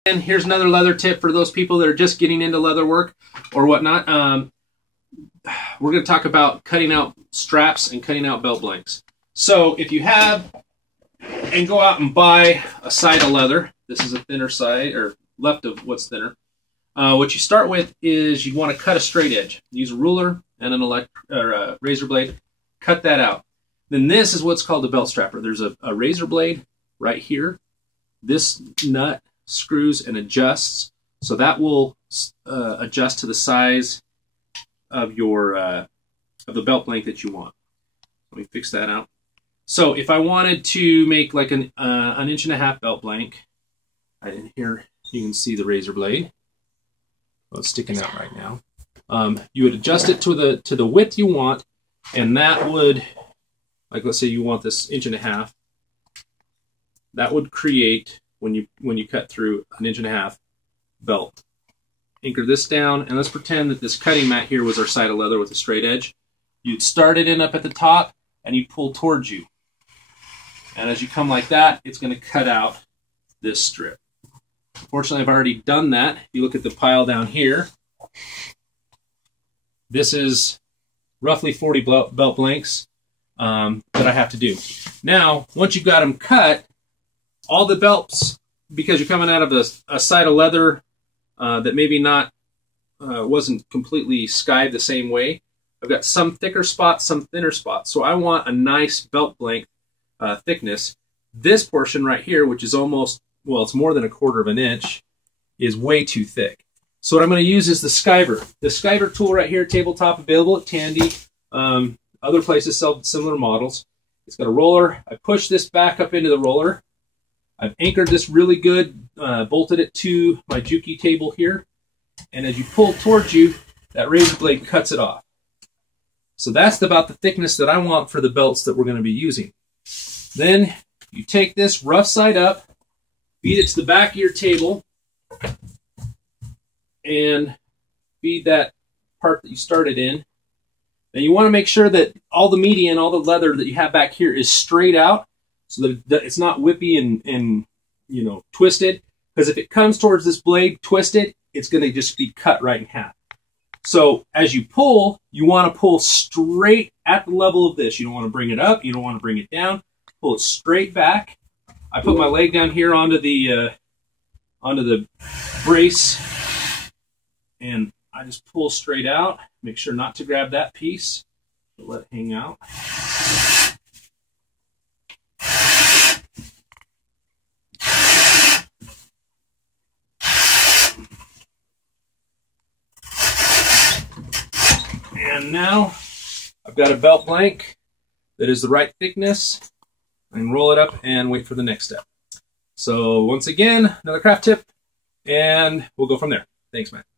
And here's another leather tip for those people that are just getting into leather work or whatnot. We're going to talk about cutting out straps and cutting out belt blanks. So if you have and go out and buy a side of leather, this is a thinner side or left of what's thinner. What you start with is you want to cut a straight edge. Use a ruler and a razor blade. Cut that out. Then this is what's called a belt strapper. There's a razor blade right here. This nut screws and adjusts, so that will adjust to the size of your of the belt blank that you want. Let me fix that out. So if I wanted to make like an 1.5 inch belt blank, right in here you can see the razor blade. Well, it's sticking out right now. You would adjust it to the width you want, and that would, like let's say you want this 1.5 inch, that would create, when you cut through 1.5 inch belt. Anchor this down, and let's pretend that this cutting mat here was our side of leather with a straight edge. You'd start it in up at the top, and you pull towards you. And as you come like that, it's going to cut out this strip. Fortunately, I've already done that. If you look at the pile down here, this is roughly 40 belt blanks that I have to do. Now, once you've got them cut, all the belts, because you're coming out of a side of leather that maybe not wasn't completely skived the same way, I've got some thicker spots, some thinner spots. So I want a nice belt blank thickness. This portion right here, which is almost, well, it's more than 1/4 inch, is way too thick. So what I'm going to use is the skiver. The skiver tool right here, tabletop, available at Tandy. Other places sell similar models. It's got a roller. I push this back up into the roller. I've anchored this really good, bolted it to my Juki table here, and as you pull towards you, that razor blade cuts it off. So that's about the thickness that I want for the belts that we're going to be using. Then you take this rough side up, feed it to the back of your table, and feed that part that you started in. Then you want to make sure that all the median, all the leather that you have back here is straight out, so that it's not whippy and you know, twisted. Because if it comes towards this blade twisted, it's going to just be cut right in half. So as you pull, you want to pull straight at the level of this. You don't want to bring it up. You don't want to bring it down. Pull it straight back. I put my leg down here onto the brace, and I just pull straight out. Make sure not to grab that piece. Let it hang out. And now I've got a belt blank that is the right thickness. I can roll it up and wait for the next step. So once again, another craft tip, and we'll go from there. Thanks, man.